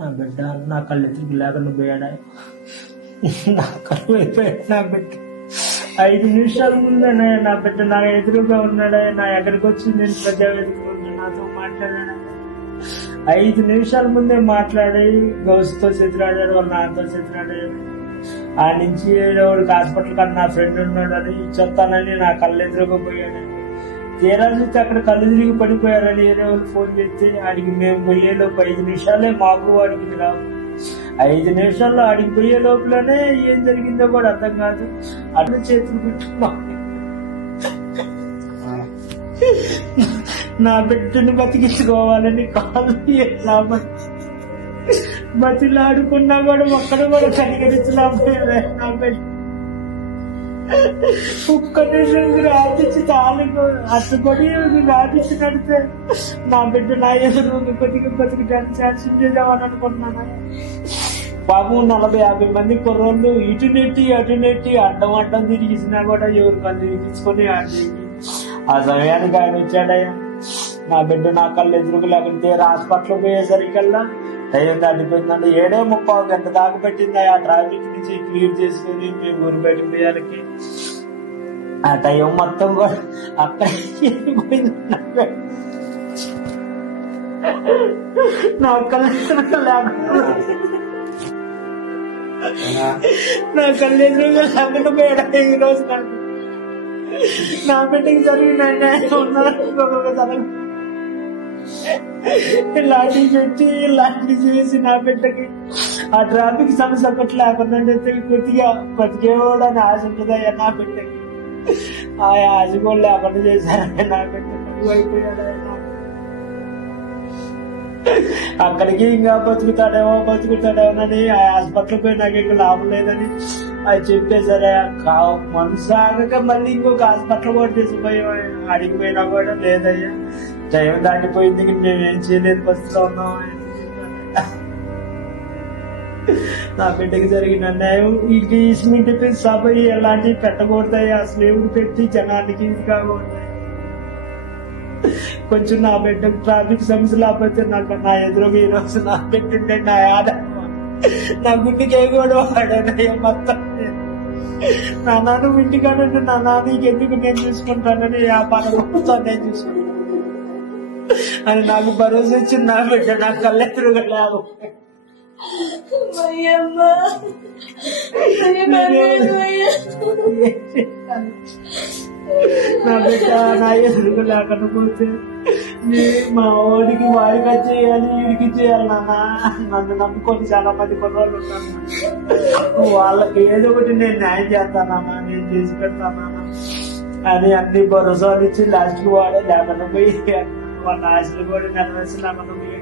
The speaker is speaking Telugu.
నా బిడ్డ నా కళ్ళు ఎదురు లేకుండా పోయాడా, నా కళ్ళు అయిపోయాడు. నా బిడ్డ 5 నిమిషాల ముందే నా బిడ్డ నా ఎదురుగా ఉన్నాడా, నా ఎక్కడికి వచ్చి నేను ప్రజావేదిక నాతో మాట్లాడాడు. 5 నిమిషాల ముందే మాట్లాడి గౌస్తో చెతురాడాడు, వాళ్ళ నాతో చెతురాడాడు. ఆ నుంచి వాడికి హాస్పిటల్ కన్నా నా ఫ్రెండ్ ఉన్నాడు అని చెప్తానని నా కళ్ళు ఎదురుగా పోయాడు. తీరా చూస్తే అక్కడ కళ్ళు తిరిగి పడిపోయారని వేరే వాళ్ళు ఫోన్ చేస్తే ఆడికి మేము పోయేలోపు 5 నిమిషాలే మాకు వాడికి రావు. 5 నిమిషాల్లో ఆడికి పోయే లోపలనే ఏం జరిగిందో కూడా అర్థం కాదు. అటు చేతులు పెట్టుకున్నా నా బిడ్డని బతికించుకోవాలని కాదు ఎట్లా బతిలాడుకున్నా కూడా ఒక్కడు కూడా కనికరించలేకపోయాడు. నా బిడ్డ ఒక్క నిమిషం రాపించి తాళికు అట్టుబడి రాపించి నడితే నా బిడ్డ నా ఎదురు బతికి ఛాన్స్ ఉండేదామని అనుకుంటున్నాను. బాబు 40-50 మంది కుర్రోళ్ళు ఇటు నెట్టి అటు నెట్టి అడ్డం తిరిగిసినా కూడా ఎవరు కళ్ళు తిరిగించుకొని ఆ సమయానికి ఆయన వచ్చాడయ్యా. నా బిడ్డ నా కళ్ళు ఎదురుకు లేకుంటే హాస్పిటల్ పోయేసరికల్లా టైం దాటిపోయిందంటే 7:30 గంట దాకా పెట్టింది. ఆ ట్రాఫిక్ నుంచి క్లియర్ చేసుకుని మేము ఊరి బయటకు పోయాలకి ఆ టైం మొత్తం కూడా అక్కడ నా కళ్ళు లేకుండా నా కళ్ళు ఎదురుగా లేకుండా పోయాడు. ఈ రోజు నాకు నా బిడ్డకి జరిగిన లాఠీ పెట్టి లాఠీ చేసి నా బిడ్డకి ఆ ట్రాఫిక్ సమస్య ఒకటి లేకుండా కొద్దిగా బతికేవాడు అని ఆశ ఉంటుందయ్యా నా బిడ్డకి. ఆ ఆశ కూడా లేకుండా చేశారని నా బిడ్డ అయిపోయాడు. అక్కడికి ఇంకా బతుకుతాడేమోనని ఆ హాస్పిటల్ పోయి నాకు ఇంకా లాభం లేదని అది చెప్పేసరే మనసు ఆగక మళ్ళీ ఇంకొక హాస్పిటల్ కూడా తీసుకుపోయి అడిగిపోయినా కూడా లేదయ్యా టైం దాటిపోయింది, మేమేం చేయలేదు పరిస్థితిలో ఉన్నాం. నా బిడ్డకి జరిగిన అన్యాయం ఈ సిమెంట్ సభ ఎలాంటివి పెట్టకూడతాయి, అసలు ఎవరు పెట్టి జనానికి ఇది కాకూడదు. కొంచెం నా బిడ్డకు ట్రాఫిక్ సమస్య లేకపోతే నాకు నా ఎదురుగా ఈ రోజు నా బిడ్డ నా నా గుండెకి ఎగోడు వాడనయ్య మొత్తం. నా నాన్న ఇంటికాడంటే నా నాన్నకి ఎందుకు నేను చూసుకుంటానని ఆ పని మొత్తం నేను చూసుకుంటాను అని నాకు భరోసా వచ్చింది. నా బిడ్డ నా కళ్ళెదురుగా లేవు. నా బిడ్డ నా ఎదురుగా లేకుండా పోతే మా వాడికి చేయాలి వీడికి చేయాలి. నన్ను నమ్ముకొని చాలా మంది కుర్రోళ్ళు ఉంటాను, వాళ్ళకి ఏదో ఒకటి నేను న్యాయం చేస్తానన్నా, నేను చేసి పెడతానన్నా అని అన్ని భరోసాలు ఇచ్చి లాస్ట్ కి వాడే లేకుండా పోయి వాళ్ళ ఆశలు కూడా నెరవేర్చి లేకుండా పోయి